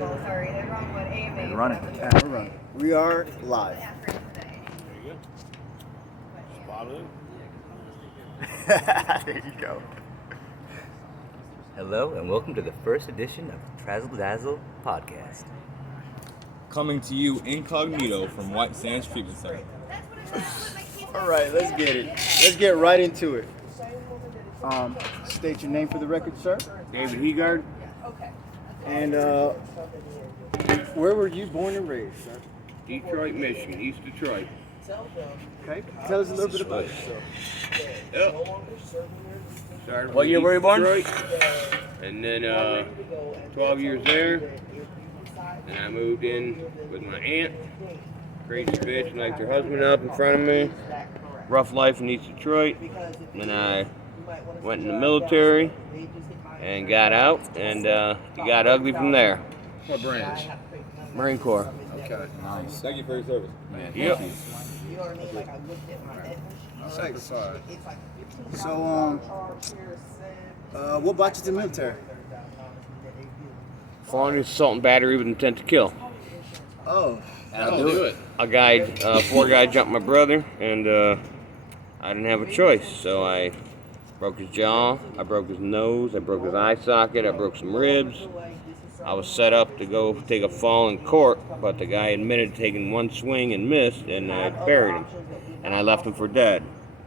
Sorry, the wrong one. AMA. Run it. We're running. We are live. There you go. Hello and welcome to the first edition of Trazzle Dazzle podcast. Coming to you incognito from White Sands Treatment Center. All right, let's get it. Let's get right into it. State your name for the record, sir. David Heegard. And where were you born and raised, sir? Detroit, Michigan, East Detroit. Okay. Tell us a little bit about yourself. Started What year were you born? Detroit, and then 12 years there. And I moved in with my aunt. Crazy bitch, knocked her husband up in front of me. Rough life in East Detroit. Then I went in the military and got out, and it got ugly from there. What branch? Marine Corps. Okay. Nice. Thank you for your service. Yep. Thanks. So, what brought you to the military? Felony assault and battery with intent to kill. Oh, That'll do it. Four guys jumped my brother, and I didn't have a choice. So I broke his jaw, I broke his nose, I broke his eye socket, I broke some ribs. I was set up to go take a fall in court, but the guy admitted taking one swing and missed, and I buried him. And I left him for dead.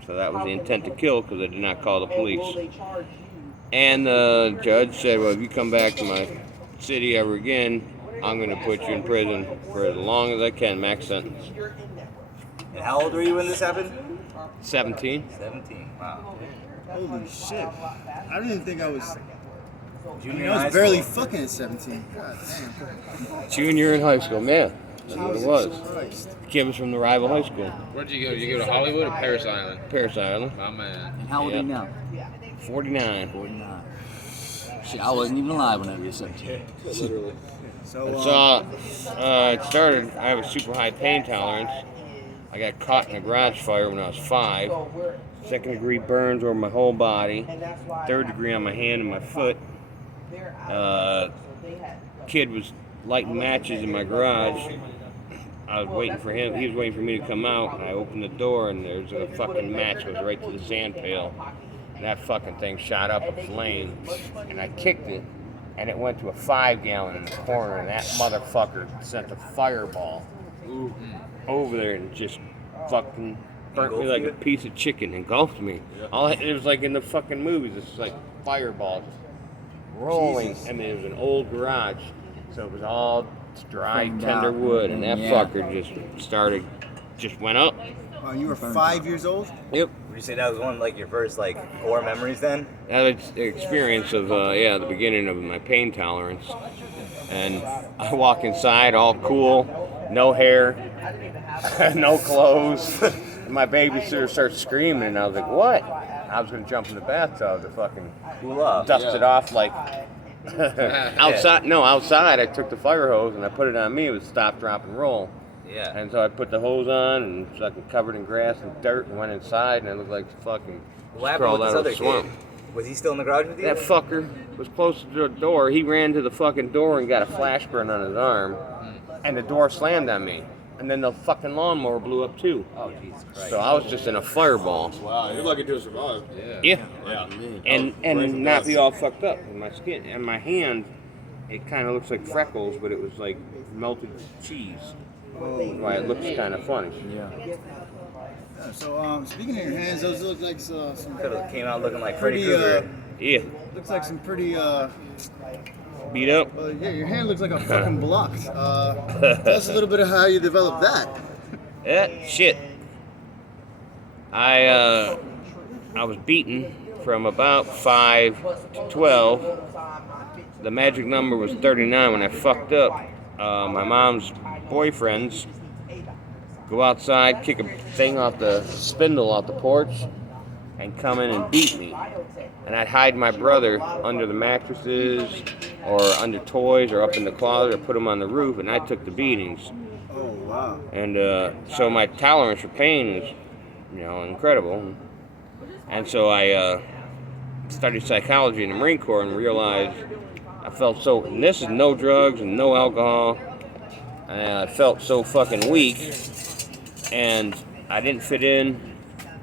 So that was the intent to kill because I did not call the police. And the judge said, well, if you come back to my city ever again, I'm going to put you in prison for as long as I can, max sentence. And how old were you when this happened? 17. 17. Wow. holy shit. I didn't think I was... Junior I high was barely school. fucking at 17. God damn. Junior in high school, man. That's what it was. Jesus Christ. The kid was from the rival high school, Where'd you go? Did you go to Hollywood or Paris Island? Paris Island. My man. And how old are you now? 49. 49. Shit, I wasn't even alive when I was 17. Literally. So, It started, I have a super high pain tolerance. I got caught in a garage fire when I was 5. Second degree burns over my whole body. Third degree on my hand and my foot. Kid was lighting matches in my garage. I was waiting for him. He was waiting for me to come out. And I opened the door and there was a fucking match that was right to the sand pail. And that fucking thing shot up a flame. And I kicked it. And it went to a 5-gallon in the corner. And that motherfucker sent a fireball over there and just fucking burnt me like a piece of chicken. Engulfed me. It was like in the fucking movies. It's like fireballs rolling. I mean, it was an old garage. So it was all dry, tender wood. And that fucker just went up. you were 5 years old? Yep. Would you say that was one of your first core memories then? That was the experience of the beginning of my pain tolerance. And I walk inside all cool, no hair, no clothes. And my babysitter starts screaming and I was like, what? I was gonna jump in the bathtub to fucking Cool off. dust it off like outside. No, outside I took the fire hose and I put it on me. It was stop, drop, and roll. Yeah. And so I put the hose on and it's like covered in grass and dirt and went inside and it looked like fucking What happened crawled with out this of other the swamp. kid? Was he still in the garage with you? That fucker was close to the door. He ran to the fucking door and got a flash burn on his arm. And the door slammed on me. And then the fucking lawnmower blew up too. Oh, Jesus Christ. So I was just in a fireball. Wow, you're lucky to have survived. Yeah. Yeah. And not be all fucked up in my skin. And my hand, it kind of looks like freckles, but it was like melted cheese. Why it looks kind of funny. Yeah. So, speaking of your hands, those look like some Could have came out looking like Freddy pretty, Krueger. Yeah. looks like some pretty, Beat up. yeah, your hand looks like a fucking block. Tell us a little bit of how you developed that. Yeah, shit. I was beaten from about 5 to 12. The magic number was 39 when I fucked up. My mom's boyfriends go outside, kick a thing off the spindle off the porch, and come in and beat me. And I'd hide my brother under the mattresses or under toys or up in the closet or put him on the roof, and I took the beatings. Oh, wow. And so my tolerance for pain was, incredible. And so I studied psychology in the Marine Corps and realized a felt so, and this is no drugs and no alcohol. I felt so fucking weak, and I didn't fit in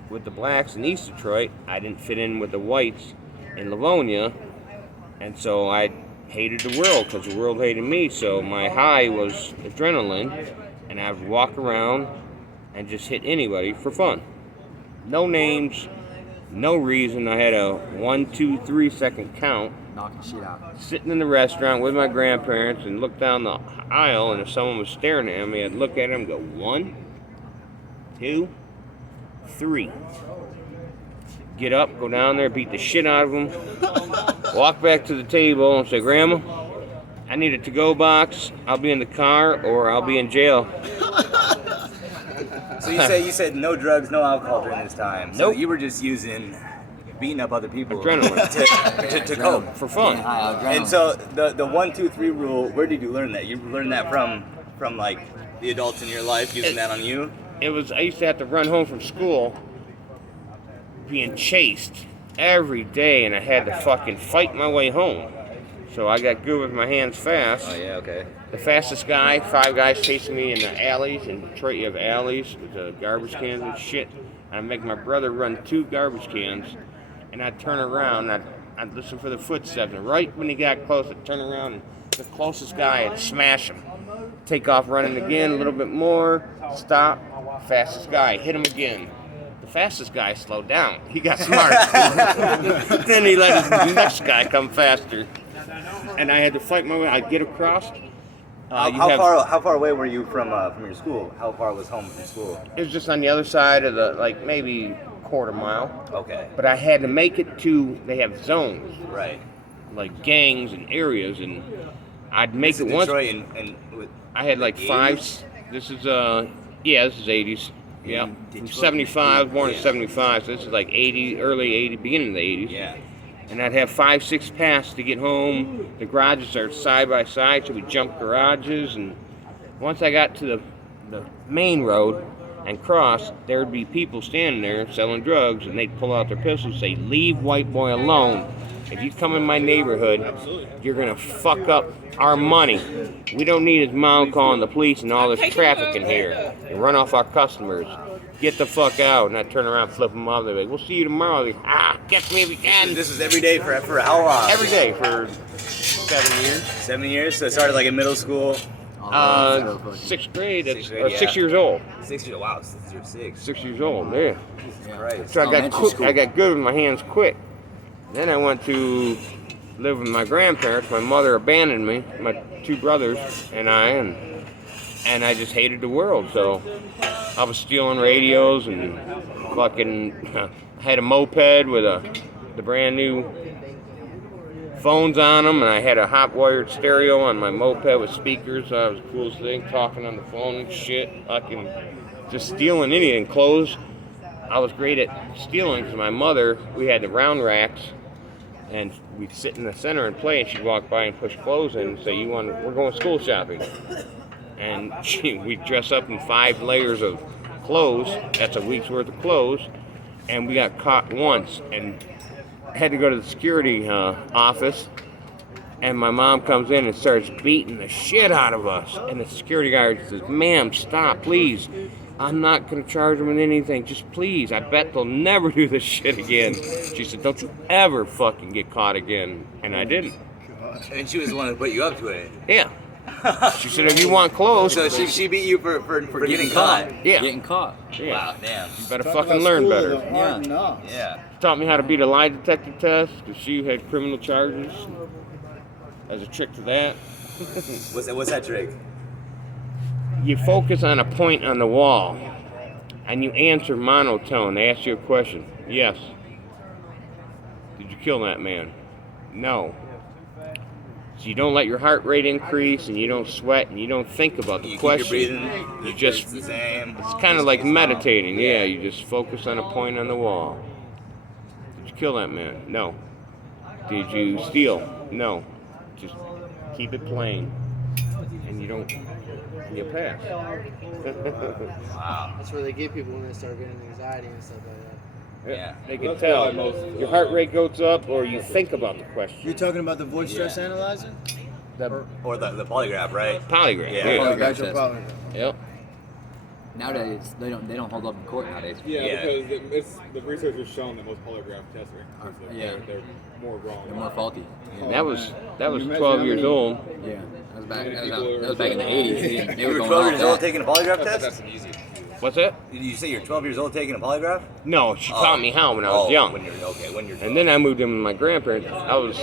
with the blacks in East Detroit. I didn't fit in with the whites in Livonia, and so I hated the world because the world hated me. So my high was adrenaline, and I would walk around and just hit anybody for fun. No names, no reason. I had a 1, 2, 3 second count. Knocking shit out. Sitting in the restaurant with my grandparents and look down the aisle, and if someone was staring at me, I'd look at him and go 1, 2, 3. Get up, go down there, beat the shit out of them, walk back to the table and say, Grandma, I need a to-go box. I'll be in the car or I'll be in jail. So you said no drugs, no alcohol during this time. So Nope. you were just beating up other people Adrenaline. to cope. For fun. And so the 1, 2, 3 rule, where did you learn that? You learned that from like the adults in your life using that on you? I used to have to run home from school being chased every day, and I had to fucking fight my way home. So I got good with my hands fast. Oh yeah, okay. The fastest guy, 5 guys chasing me in the alleys. In Detroit, you have alleys with the garbage cans and shit. I'd make my brother run 2 garbage cans, and I'd turn around, and I'd listen for the footsteps. And right when he got close, I'd turn around, and the closest guy, I'd smash him. Take off running again, a little bit more, stop, fastest guy, hit him again. The fastest guy slowed down. He got smart. Then he let the next guy come faster. And I had to fight my way. I'd get across. How far away were you from your school? How far was home from school? It was just on the other side of the, like maybe quarter mile. Okay. But I had to make it to, they have zones, Right. like gangs and areas, and I'd make This it is once. Detroit and I had like 5, this is, this is 80s. Yeah, In from Detroit. 75, born in Yeah. 75, so this is like 80, early 80, beginning of the 80s. Yeah. And I'd have 5, 6 paths to get home. The garages are side by side, so we jump garages. And once I got to the main road and crossed, there would be people standing there selling drugs, and they'd pull out their pistols and say, leave white boy alone. If you come in my neighborhood, you're going to fuck up our money. We don't need his mom calling the police and all this traffic in here and run off our customers. Get the fuck out. And I'd turn around, flip them off. They'd be like, we'll see you tomorrow. They'd be, catch me if you can. This was every day for how long? Every day for 7 years. 7 years. So it started like in middle school. 6th grade. That's 6th grade, 6 years old. 6 years. Wow, since you're 6. 6 years old. Yeah. Jesus Christ. So I got Elementary quick, school. I got good with my hands quick. Then I went to live with my grandparents. My mother abandoned me, my 2 brothers and and I just hated the world. So I was stealing radios and fucking I had a moped with the brand new phones on them, and I had a hot wired stereo on my moped with speakers. That was the coolest thing, talking on the phone and shit. Fucking just stealing anything. Clothes. I was great at stealing because my mother, we had the round racks, and we'd sit in the center and play, and she'd walk by and push clothes in and say, we're going school shopping. And we'd dress up in 5 layers of clothes. That's a week's worth of clothes. And we got caught once and had to go to the security office. And my mom comes in and starts beating the shit out of us. And the security guard says, ma'am, stop, please. I'm not going to charge them with anything. Just please. I bet they'll never do this shit again. She said, don't you ever fucking get caught again. And I didn't. And she was the one who put you up to it. Yeah. She said, if you want clothes, So she beat you for getting caught. yeah. Getting caught. Yeah. Wow, damn. You better fucking learn better. Yeah. Taught me how to beat a lie detector test because she had criminal charges. As a trick to that, What's that trick? you focus on a point on the wall and you answer monotone. They ask you a question. Yes. Did you kill that man? No. So you don't let your heart rate increase, and you don't sweat, and you don't think about the You question. keep your breathing. You just, It's the same. it's kind of like meditating. Yeah, you just focus on a point on the wall. Did you kill that man? No. Did you steal? No. Just keep it plain, and you pass. Wow. That's where they get people when they start getting anxiety and stuff like that. Yeah. They can That's tell. why most, Your heart rate goes up, or you think about the question. You're talking about the voice stress analyzer? The Or the polygraph, right? polygraph. Yeah. Yeah. Oh, that's your test. problem. Yep. Nowadays, they don't hold up in court nowadays. Yeah, Yeah. because the research has shown that most polygraph tests are Yeah. they're more wrong. They're more faulty. And that was You measure 12 how years many- old. Yeah, that was back. Many That people was are back in the '80s. They You were were going 12 off years old that. taking a polygraph That's test? an easy. What's that? Did you say you're 12 years old taking a polygraph? No, she taught me how when I was Oh, young. When you're 12. And then I moved in with my grandparents. I was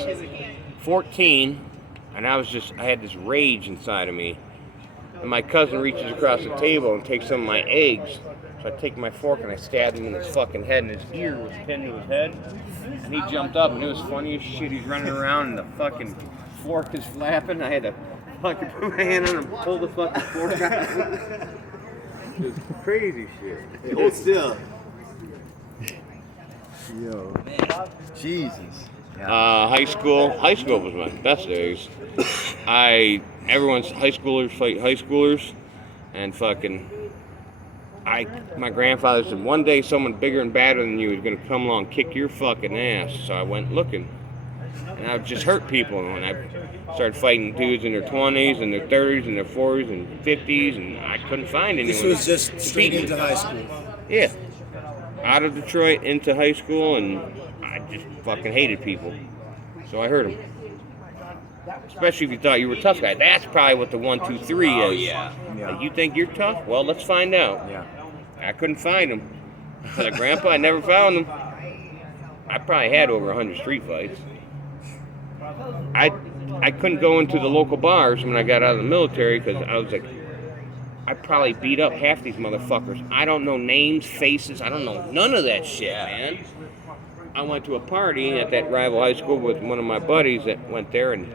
14, and I had this rage inside of me. And my cousin reaches across the table and takes some of my eggs. So I take my fork and I stabbed him in his fucking head, and his ear was pinned to his head. And he jumped up, and it was funny as shit. He's running around, and the fucking fork is flapping. I had to fucking put my hand on and pull the fucking fork out. It was crazy shit. Hold still. Yo. Jesus. High school was my best days. Everyone's high schoolers fight high schoolers, and my grandfather said one day someone bigger and badder than you is gonna come along and kick your fucking ass. So I went looking, and I just hurt people, and I started fighting dudes in their 20s and their 30s and their 40s and 50s, and I couldn't find anyone. This was just to straight beat me. into high school. Yeah, out of Detroit into high school, and I just fucking hated people. So I hurt them. Especially if you thought you were a tough guy. That's probably what the 1, 2, 3 is. Oh, yeah. Like, you think you're tough? Well, let's find out. Yeah. I couldn't find him. I said, Grandpa, I never found him. I probably had over 100 street fights. I couldn't go into the local bars when I got out of the military because I was like, I probably beat up half these motherfuckers. I don't know names, faces. I don't know none of that shit, man. I went to a party at that rival high school with one of my buddies that went there, and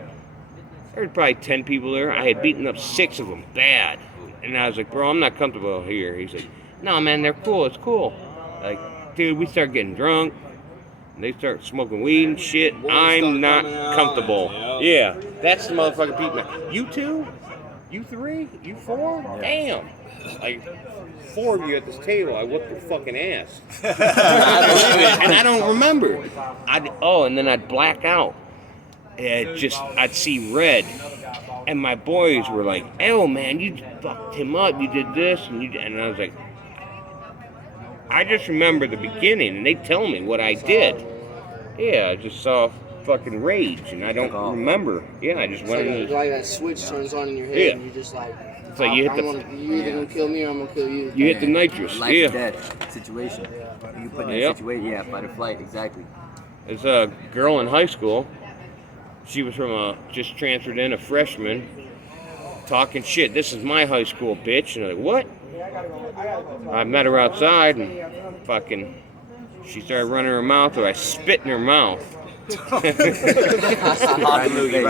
there was probably 10 people there. I had beaten up 6 of them bad. And I was like, bro, I'm not comfortable here. He's like, no, man, they're cool. It's cool. Like, dude, we start getting drunk. And they start smoking weed and shit. I'm not comfortable. Yeah, that's the motherfucking people. You 2? You 3? You 4? Damn. Like, 4 of you at this table, I whooped your fucking ass. And I don't remember. And then I'd black out. I'd see red. And my boys were like, oh man, you fucked him up, you did this, and I was like, I just remember the beginning, and they tell me what I did. Yeah, I just saw fucking rage, and I don't remember. Yeah, I just It's went like, in. like that switch turns on in your head, Yeah. and you're just like, It's like you hit the you either gonna kill me or I'm gonna kill you. you hit the nitrous. Life Yeah, or death situation. You put in that Yep. situation, yeah, fight or flight, exactly. there's a girl in high school. She was just transferred in, a freshman, talking shit. This is my high school, bitch. And I'm like, what? I met her outside, and she started running her mouth, or I spit in her mouth.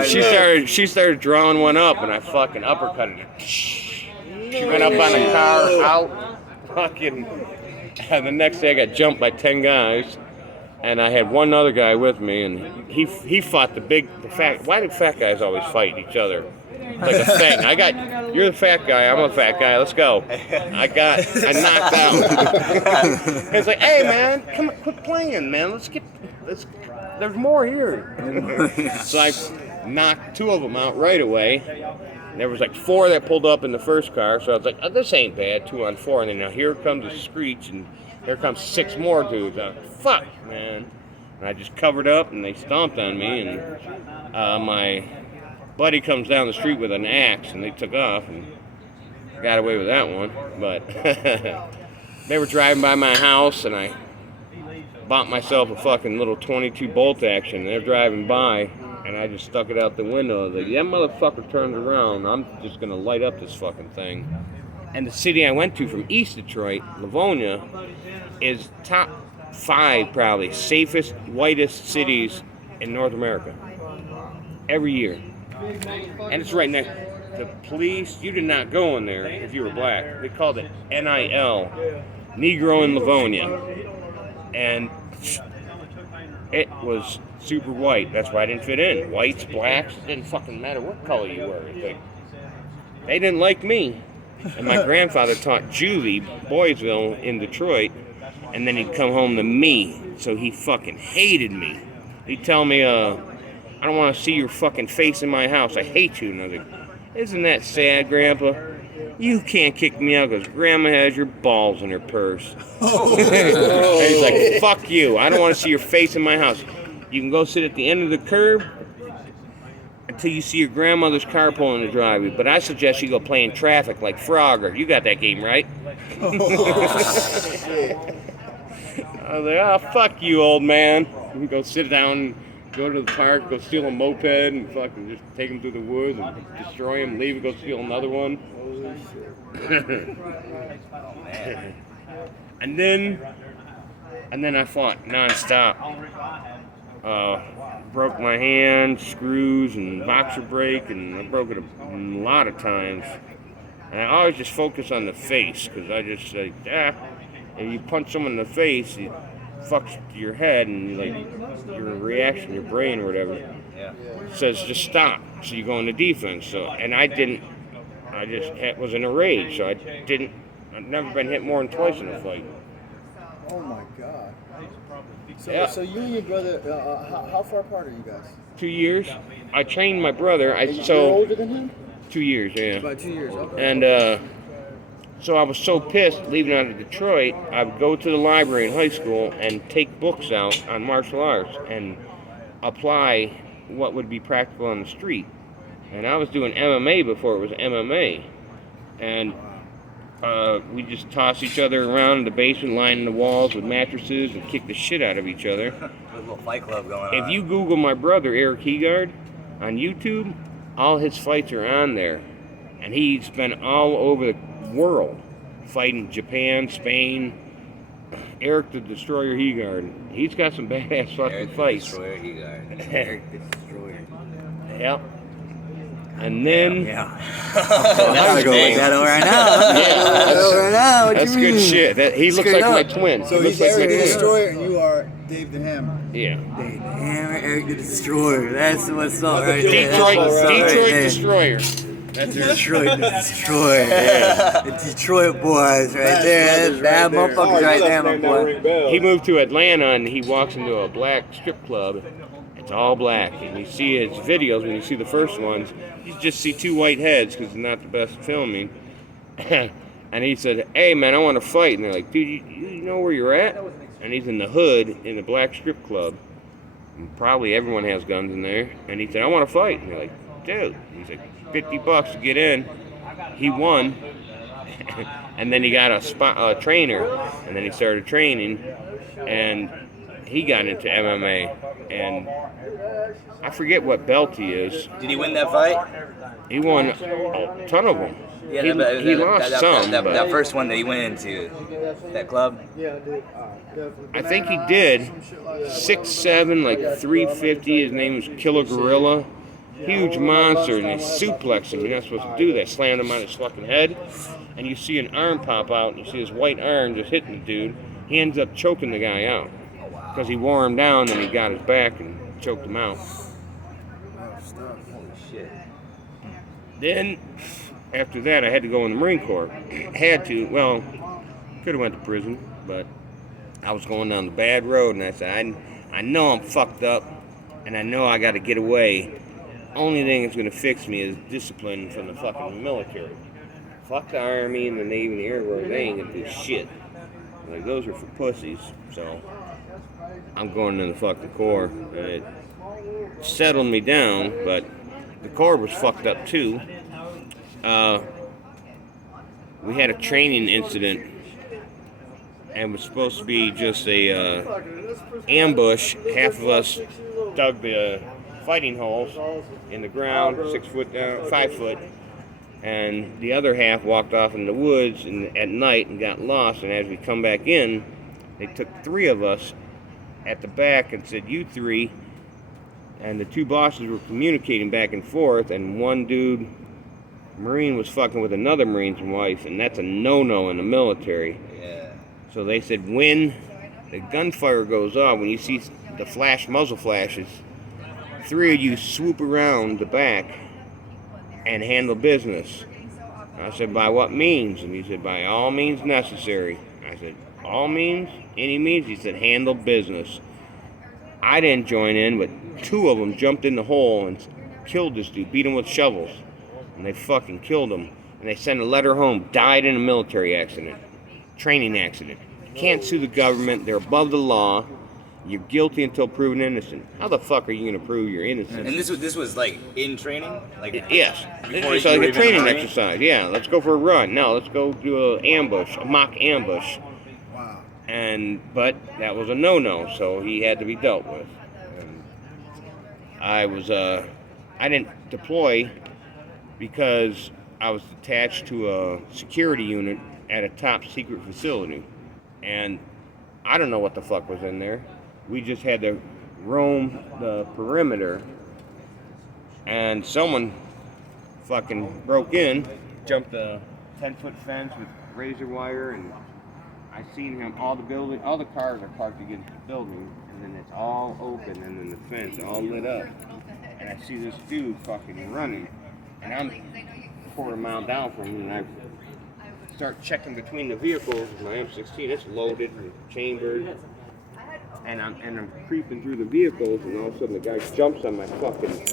She started drawing one up, and I fucking uppercutted her. She went up on the car, out, and the next day I got jumped by 10 guys. And I had one other guy with me, and he fought the fat. Why do fat guys always fight each other? It's like a thing. You're the fat guy, I'm a fat guy, let's go. I knocked out. It's like, hey man, come on, quit playing, man. There's more here. So I knocked 2 of them out right away. And there was like 4 that pulled up in the first car, so I was like, oh, this ain't bad, 2 on 4. And then now here comes a screech, and here comes 6 more dudes. I was like, fuck, man. And I just covered up, and they stomped on me, and my buddy comes down the street with an axe, and they took off, and got away with that one. But they were driving by my house, and I bought myself a fucking little 22 bolt action. They're driving by, and I just stuck it out the window. I was like, that motherfucker turns around, I'm just gonna light up this fucking thing. And the city I went to from East Detroit, Livonia, is top 5 probably safest, whitest cities in North America. Every year. And it's right next. The police, you did not go in there if you were black. They called it NIL, Negro in Livonia. And it was super white. That's why I didn't fit in. Whites, blacks, it didn't fucking matter what color you were. They didn't like me. And my grandfather taught juvie, Boysville, in Detroit. and then he'd come home to me. So he fucking hated me. He'd tell me, I don't want to see your fucking face in my house. I hate you. And I was like, isn't that sad, Grandpa? You can't kick me out because Grandma has your balls in her purse. And he's like, fuck you. I don't want to see your face in my house. You can go sit at the end of the curb until you see your grandmother's car pull in the driveway. But I suggest you go play in traffic like Frogger. You got that game, right? I was like, oh, fuck you, old man. You can go sit down, go to the park, go steal a moped, and fucking just take him through the woods and destroy him, leave and go steal another one. And then I fought nonstop. Broke my hand, screws, and boxer break, and I broke it a lot of times. And I always just focus on the face, because I just like, if you punch someone in the face, it fucks your head, and like your reaction, your brain or whatever, says just stop. So you go into defense. So, and I just was in a rage, so I've never been hit more than twice in a fight. Oh my God. So, Yeah. so you and your brother, how far apart are you guys? 2 years. I trained my brother. You're older than him? 2 years, yeah. About 2 years, okay. And so I was so pissed leaving out of Detroit, I would go to the library in high school and take books out on martial arts and apply what would be practical on the street. And I was doing MMA before it was MMA. And we just toss each other around in the basement, lining the walls with mattresses, and kick the shit out of each other. There's a little fight club going on. If you Google my brother, Eric Heegard, on YouTube, all his fights are on there. And he's been all over the world, fighting Japan, Spain. Eric the Destroyer Heegard. He's got some badass fucking Eric the fights. Destroyer, Eric the Destroyer. Yep. And then... Yeah. Now I go look that over right now. Over now. What That's you mean? good shit. He looks Straight like my up. twin. So He he's looks like Eric the my twin. Destroyer and you are Dave the Hammer. Yeah. Damn, Eric the Destroyer. That's what's up right there. Detroit That's what's up right there. Destroyer. That's your Detroit the Destroyer. Yeah. The Detroit boys right there. That's bad motherfuckers right there, my boy. He moved to Atlanta and he walks into a black strip club. It's all black. And you see his videos, when you see the first ones, you just see two white heads because it's not the best filming. And he said, hey man, I want to fight. And they're like, dude, you know where you're at? And he's in the hood in the black strip club. And probably everyone has guns in there. And he said, I want to fight. And they're like, dude. He's like, $50 to get in. He won. And then he got a trainer. And then he started training. And he got into MMA. And I forget what belt he is. Did he win that fight? He won a ton of them. Yeah, he lost some. That but first one that he went into, that club. I think he did 6'7", like 350. His name was Killer Gorilla. Huge monster, and they suplex him. You're not supposed to do that. Slammed him on his fucking head, and you see an arm pop out, and you see his white arm just hitting the dude. He ends up choking the guy out because he wore him down, and he got his back and choked him out. Holy shit. Then, after that, I had to go in the Marine Corps. Had to. Well, could have went to prison, but I was going down the bad road, and I said, I know I'm fucked up, and I know I got to get away. Only thing that's going to fix me is discipline from the fucking military. Fuck the Army and the Navy and the Air Force. They ain't going to do shit. Like, those are for pussies. So, I'm going in the fucking Corps. And it settled me down, but the Corps was fucked up too. We had a training incident, and it was supposed to be just a ambush. Half of us dug the fighting holes in the ground, 6 foot down, 5 foot, and the other half walked off in the woods at night and got lost. And as we come back in, they took 3 of us at the back and said, you 3, and the 2 bosses were communicating back and forth, and one dude, Marine, was fucking with another Marine's wife, and that's a no-no in the military. Yeah. So they said, when the gunfire goes off, when you see the muzzle flashes, 3 of you swoop around the back and handle business. I said, by what means? And he said, by all means necessary. I said, All means, any means, he said, handle business. I didn't join in, but 2 of them jumped in the hole and killed this dude, beat him with shovels. And they fucking killed him. And they sent a letter home, died in a military accident, training accident. Can't sue the government, they're above the law. You're guilty until proven innocent. How the fuck are you going to prove you're innocent? And this was like in training? Like Yes. before It's you like were a even training in the Army? exercise. Yeah, let's go for a run. No, let's go do an ambush, a mock ambush. Wow. But that was a no-no, so he had to be dealt with. And I didn't deploy because I was attached to a security unit at a top secret facility. And I don't know what the fuck was in there. We just had to roam the perimeter, and someone fucking broke in, jumped a 10-foot fence with razor wire, and I seen him, all the cars are parked against the building, and then it's all open, and then the fence all lit up. And I see this dude fucking running, and I'm a quarter mile down from him, and I start checking between the vehicles with my M16. It's loaded and chambered. And I'm creeping through the vehicles, and all of a sudden the guy jumps on my fucking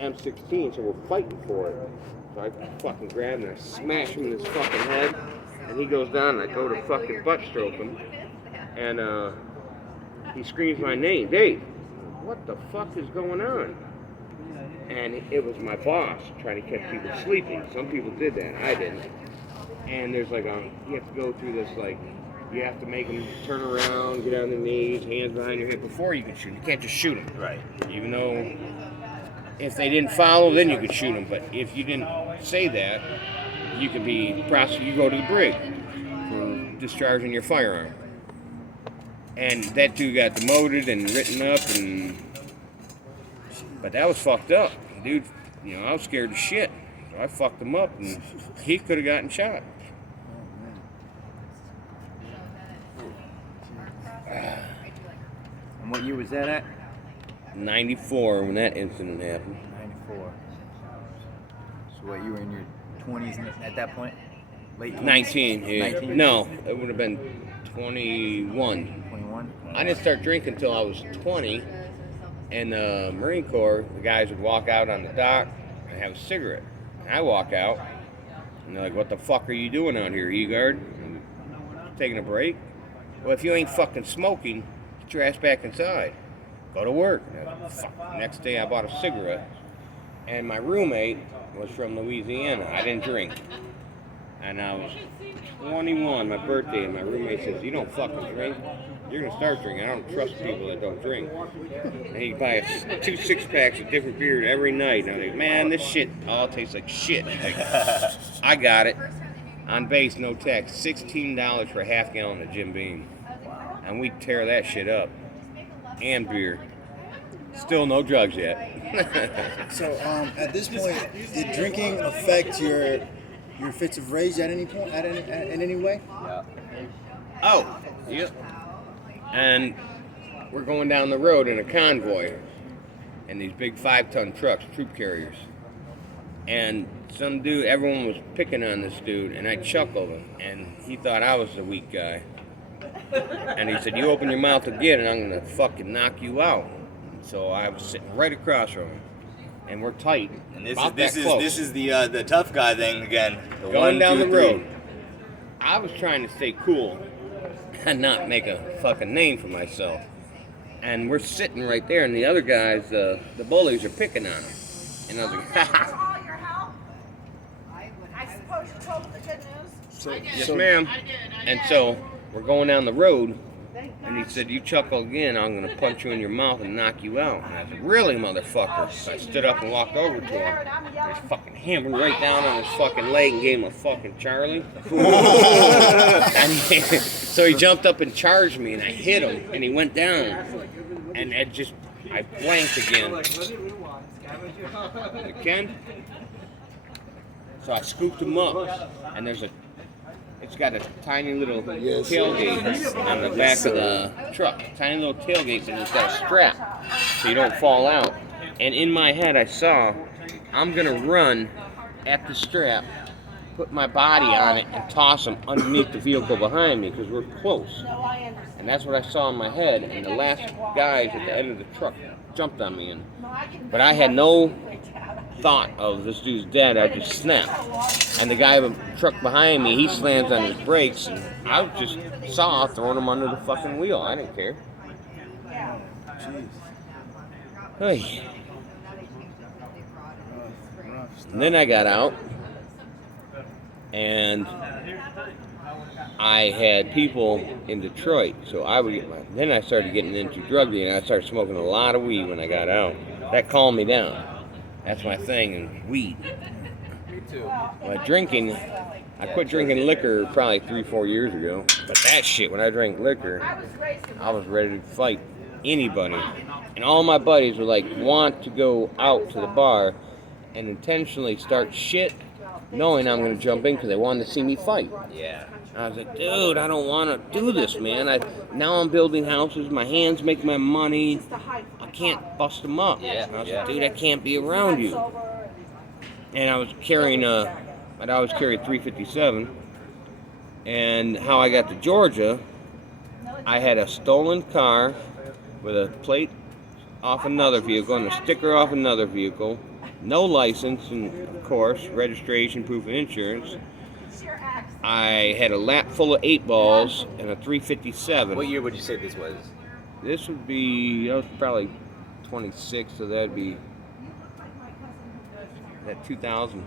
M16, so we're fighting for it. So I fucking grab him and I smash him in his fucking head, and he goes down, and I go to fucking butt stroke him, and he screams my name, Dave. What the fuck is going on? And it was my boss trying to catch people sleeping. Some people did that, I didn't. And there's like you have to go through this, like, you have to make them turn around, get on their knees, hands behind your head before you can shoot them. You can't just shoot them. Right. Even though if they didn't follow, then you could shoot them. But if you didn't say that, you could be prosecuted. You go to the brig for discharging your firearm. And that dude got demoted and written up, but that was fucked up. Dude, I was scared to shit. So I fucked him up, and he could have gotten shot. And what year was that at? 94 when that incident happened. 94. So what, you were in your 20s at that point? Late 20s? 19, yeah. 19? No, it would have been 21. 21? I didn't start drinking until I was 20. In the Marine Corps, the guys would walk out on the dock and have a cigarette. And I walk out, and they're like, "What the fuck are you doing out here, E-Guard? Taking a break? Well, if you ain't fucking smoking, get your ass back inside. Go to work." Fuck. Next day I bought a cigarette, and my roommate was from Louisiana. I didn't drink. And I was 21, my birthday, and my roommate says, "You don't fucking drink? You're gonna start drinking. I don't trust people that don't drink." And he'd buy 2 6-packs of different beer every night. And I'm like, "Man, this shit all tastes like shit." Like, I got it. On base, no tax, $16 for a half gallon of Jim Beam. And we'd tear that shit up. And beer. Still no drugs yet. So at this point, did drinking affect your fits of rage at any point, in any way? Yeah. Oh, yep. And we're going down the road in a convoy, and these big 5-ton trucks, troop carriers. And some dude, everyone was picking on this dude, and I chuckled, and he thought I was the weak guy. And he said, "You open your mouth again, and I'm gonna fucking knock you out." And so I was sitting right across from him, and we're tight. And this about is that close. this is the tough guy thing again. The Going 1, down 2, the 3. road. I was trying to stay cool and not make a fucking name for myself. And we're sitting right there, and the other guys, the bullies, are picking on him. And I was like, "Ha all your help? I suppose you told them the good news? yes, ma'am." And so we're going down the road, and he said, "You chuckle again, I'm going to punch you in your mouth and knock you out." And I said, "Really, motherfucker?" So I stood up and walked over to him. And he fucking hammered right down on his fucking leg and gave him a fucking Charlie. And so he jumped up and charged me, and I hit him, and he went down. And I blanked again. Ken? So I scooped him up, and it's got a tiny little tailgate on the back of the truck. Tiny little tailgate, and it's got a strap so you don't fall out. And in my head I saw, I'm gonna run at the strap put my body on it and toss him underneath the vehicle behind me because we're close. And that's what I saw in my head. And the last guys at the end of the truck jumped on me. But I had no thought of this dude's dead. I just snapped. And the guy in the truck behind me, he slams on his brakes. And I just saw throwing him under the fucking wheel. I didn't care. Hey. And then I got out, and I had people in Detroit, so I would get then I started getting into drug dealing. I started smoking a lot of weed when I got out. That calmed me down. That's my thing, and weed. Me too. But drinking, I quit drinking liquor probably 3-4 years ago. But that shit, when I drank liquor, I was ready to fight anybody. And all my buddies were like, want to go out to the bar and intentionally start shit, knowing I'm going to jump in because they wanted to see me fight. Yeah. I was like, dude, I don't want to do this, man. Now I'm building houses. My hands make my money. I can't bust them up. Yeah, I was yeah. like, dude, I can't be around you. And I was carrying I'd always carry a 357. And how I got to Georgia, I had a stolen car with a plate off another vehicle and a sticker off another vehicle. No license, and of course, registration, proof of insurance. I had a lap full of 8 balls and a 357. What year would you say this was? This would be, I was probably 26, so that'd be that 2000.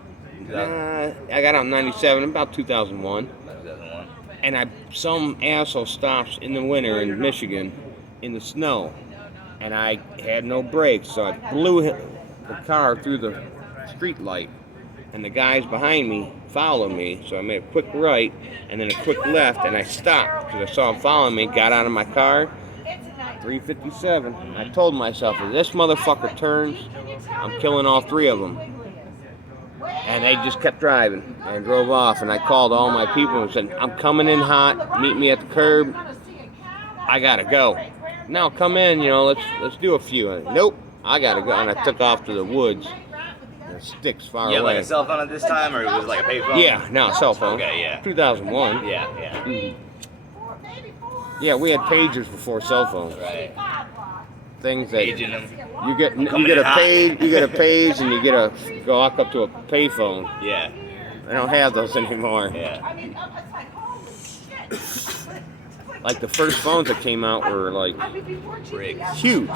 I got out in 97, about 2001. 2001. And some asshole stops in the winter in Michigan in the snow. And I had no brakes, so I blew the car through the street light. And the guys behind me followed me, so I made a quick right and then a quick left, and I stopped because I saw them following me, got out of my car, 357. I told myself, if this motherfucker turns, I'm killing all 3 of them. And they just kept driving and drove off, and I called all my people and said, I'm coming in hot, meet me at the curb, I gotta go. Now come in, let's do a few. Nope, I gotta go, and I took off to the woods. Sticks far away. You had like a cell phone at this time, or it was like a payphone? Yeah, no, cell phone. Okay, yeah. 2001. Yeah, yeah. Mm. Yeah, we had pagers before cell phones. Right. Things that Paging them. you get Coming a in hot. page, and you get a go walk up to a payphone. Yeah. I don't have those anymore. Yeah. Like the first phones that came out were like Bricks. huge.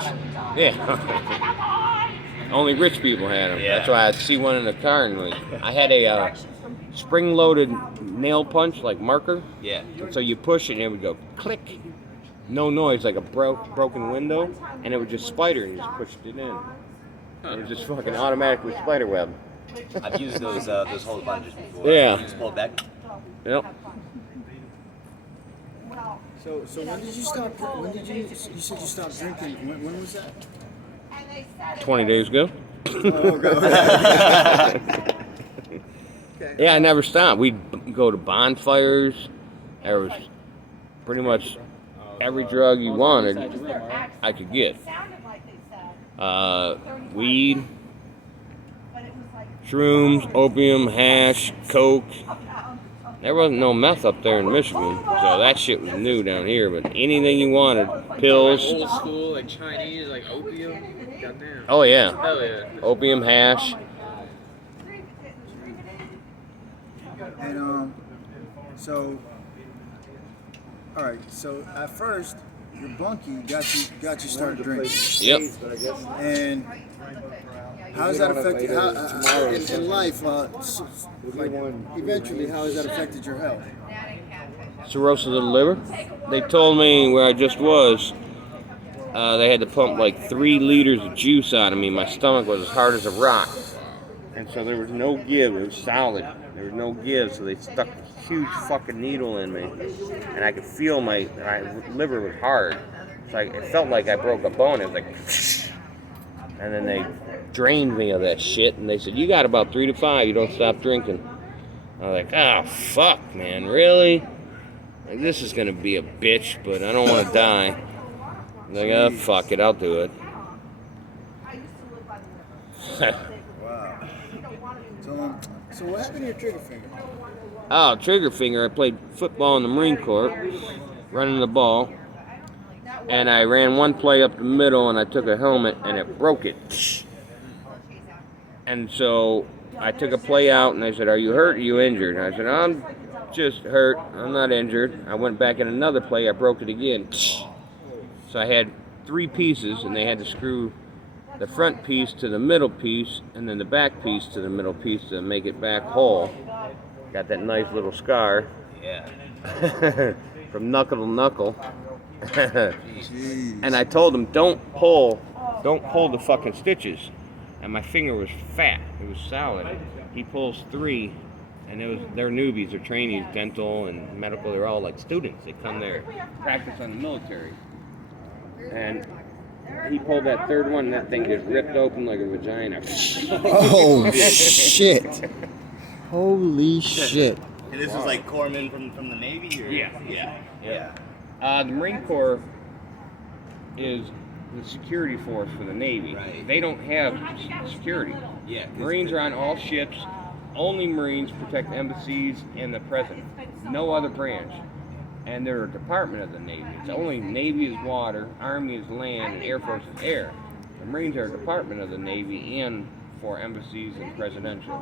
Yeah. Only rich people had them. Yeah. That's why I'd see one in the car, and I had a spring-loaded nail punch, like marker. Yeah. And so you push it, and it would go click. No noise, like a broken window, and it would just spider, and you just pushed it in. It was just fucking automatically spider web. I've used those whole bunches before. Yeah. Just pull it back. Yep. So when did you stop? When did you said you stopped drinking? When was that? 20 days ago. Oh, God. Yeah, I never stopped. We'd go to bonfires. There was pretty much every drug you wanted, I could get. Weed, shrooms, opium, hash, coke. There wasn't no meth up there in Michigan, so that shit was new down here. But anything you wanted, pills. Old school, like Chinese, like opium. Goddamn. Oh yeah, Hell yeah. opium, hash. And so, all right. So at first, your bunkie got you started drinking. Yep. And how has that affected in life? Eventually, how has that affected your health? Cirrhosis of the liver. They told me where I just was. They had to pump like 3 liters of juice out of me. My stomach was as hard as a rock. And so there was no give. It was solid. There was no give. So they stuck a huge fucking needle in me. And I could feel my liver was hard. It's like, it felt like I broke a bone. It was like, and then they drained me of that shit. And they said, you got about 3 to 5. You don't stop drinking. I was like, oh, fuck, man. Really? Like, this is going to be a bitch, but I don't want to die. Like, oh, fuck it, I'll do it. Wow. So what happened to your trigger finger? Oh, trigger finger. I played football in the Marine Corps, running the ball. And I ran one play up the middle, and I took a helmet, and it broke it. And so I took a play out, and I said, "Are you hurt or are you injured?" And I said, "I'm just hurt. I'm not injured." I went back in another play. I broke it again. So I had 3 pieces, and they had to screw the front piece to the middle piece, and then the back piece to the middle piece to make it back whole. Got that nice little scar. Yeah. From knuckle to knuckle. And I told him, don't pull the fucking stitches. And my finger was fat. It was solid. He pulls 3, and they're newbies, they're trainees, dental and medical. They're all like students. They come there, practice on the military. And he pulled that 3rd one, and that thing just ripped open like a vagina. Oh shit! Holy shit! And this was like corpsmen from the Navy? Or? Yeah. The Marine Corps is the security force for the Navy. Right. They don't have security. Yeah. Marines are on all ships. Only Marines protect embassies and the president. No other branch. And they're a department of the Navy. It's only Navy is water, Army is land, and Air Force is air. The Marines are a department of the Navy and for embassies and presidential.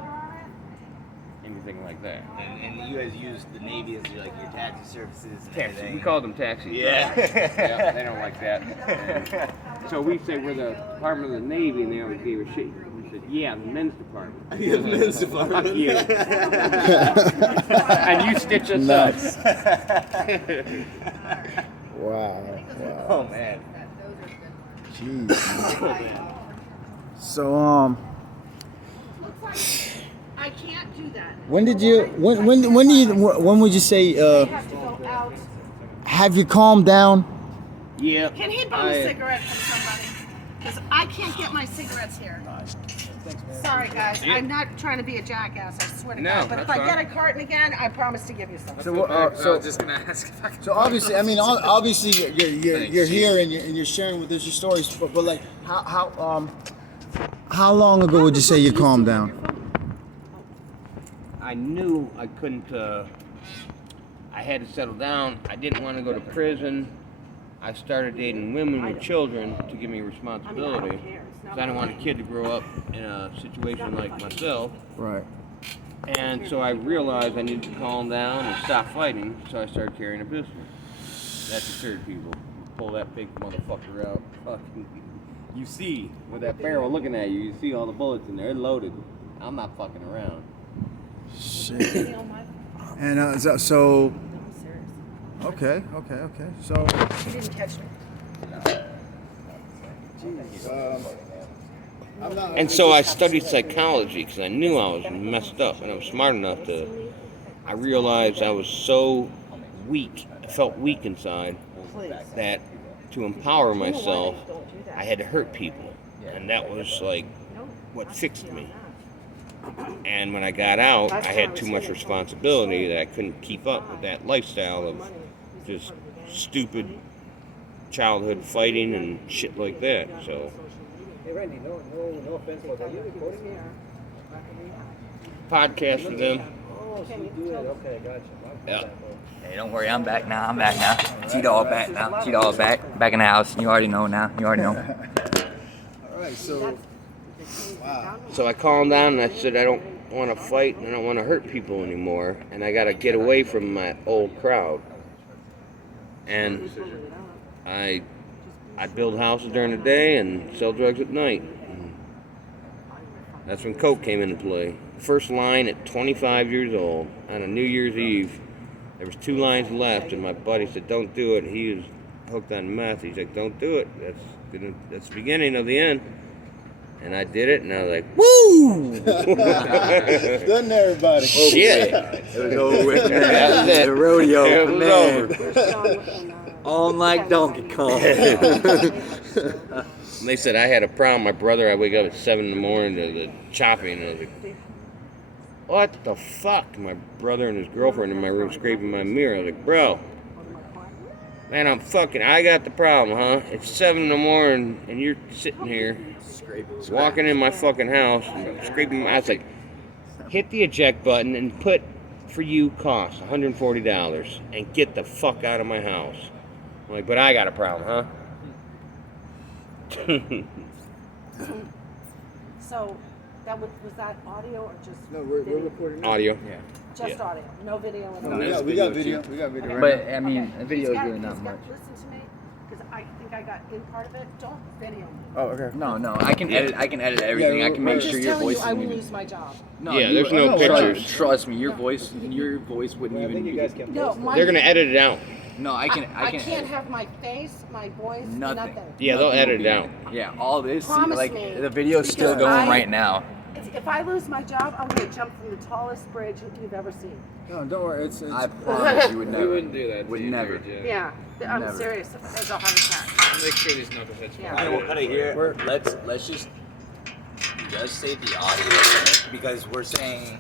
Anything like that. And you guys use the Navy as like your taxi services and Taxi. everything. We call them taxis. Yeah. Right? Yeah, they don't like that. And so we say we're the Department of the Navy, and they always gave us shit. We said, yeah, the men's department. Yeah, the men's department. Fuck you. And you stitch us Nuts. up. Wow. Oh man. Jeez. So I can't do that. when did you? When would you say? I have to go out. Have you calmed down? Yeah. Can he bum a cigarette from somebody? Because I can't get my cigarettes here. Sorry, guys. Yeah. I'm not trying to be a jackass. I swear to No, God. But if I that's get a fine. carton again, I promise to give you some. So I was just gonna ask if I could. So obviously, I mean, obviously, you're here and you're sharing with us your stories. But like, how long ago would you say you calmed down? I knew I couldn't, I had to settle down. I didn't want to go to prison. I started dating women with children to give me responsibility. Because I didn't want a kid to grow up in a situation like myself. Right. And so I realized I needed to calm down and stop fighting, so I started carrying a pistol. That deterred people. Pull that big motherfucker out. Fucking, you see, with that barrel looking at you, you see all the bullets in there. They're loaded. I'm not fucking around. Shit. And so. Okay. So. She didn't catch me. And so I studied psychology because I knew I was messed up, and I was smart enough to. I realized I was so weak, I felt weak inside, that to empower myself, I had to hurt people, and that was like what fixed me. And when I got out, I had too much responsibility that I couldn't keep up with that lifestyle of just stupid childhood fighting and shit like that. So. Hey Randy, no offense, but are you recording me? Podcast for them. Oh, so you do it. Okay, gotcha. Yeah. Hey, don't worry, I'm back now. T-Dog back now. T-Dog back. Back in the house. You already know now. All right. So. Wow. So I calmed down and I said I don't want to fight and I don't want to hurt people anymore, and I got to get away from my old crowd. And I'd build houses during the day and sell drugs at night. And that's when coke came into play. First line at 25 years old on a New Year's Eve. There was 2 lines left, and my buddy said, "Don't do it." He was hooked on meth. He's like, "Don't do it. That's the beginning of the end." And I did it, and I was like, "Woo!" Doesn't everybody? Shit. It was over with. That was it. The rodeo. It was man. over. On like Donkey Kong. And they said I had a problem. My brother, I wake up at 7 in the morning to the chopping, and I was like, "What the fuck?" My brother and his girlfriend in my room scraping my mirror. I was like, "Bro, man, I got the problem, huh? It's 7 in the morning, and you're sitting here, walking in my fucking house, and scraping my," I was like, hit the eject button and put for you cost $140 and get the fuck out of my house. I'm like, but I got a problem, huh? So, was that audio or just No, we're video? recording now. Audio. Yeah. Just audio, no video. No, and we got video. We got video. But Right I mean, Okay. a video is He's got- really not he's got- much. Listen to me, because I think I got in part of it. Don't video me. now. Oh, okay. No, I can edit. I can edit everything. I can I'm make just sure your telling voice you, I will isn't lose my job. No, Yeah, you- there's no pictures. Trust me, your voice wouldn't I think even. you guys can No, post it. my, They're gonna edit it out. No, I can. I can't have my face, my voice, Nothing. nothing. Yeah, they'll Nothing edit will it be out. in. Yeah, all this. Promise like me, the video's still because going I- right now. If I lose my job, I'm going to jump from the tallest bridge you've ever seen. No, don't worry. It's I promise you would never. We wouldn't do that. Would to you, never. Yeah, I'm Never. serious. As a heart attack. Make sure these knuckles hit you. Yeah. Okay, we'll cut it here. Let's just say the audio because we're saying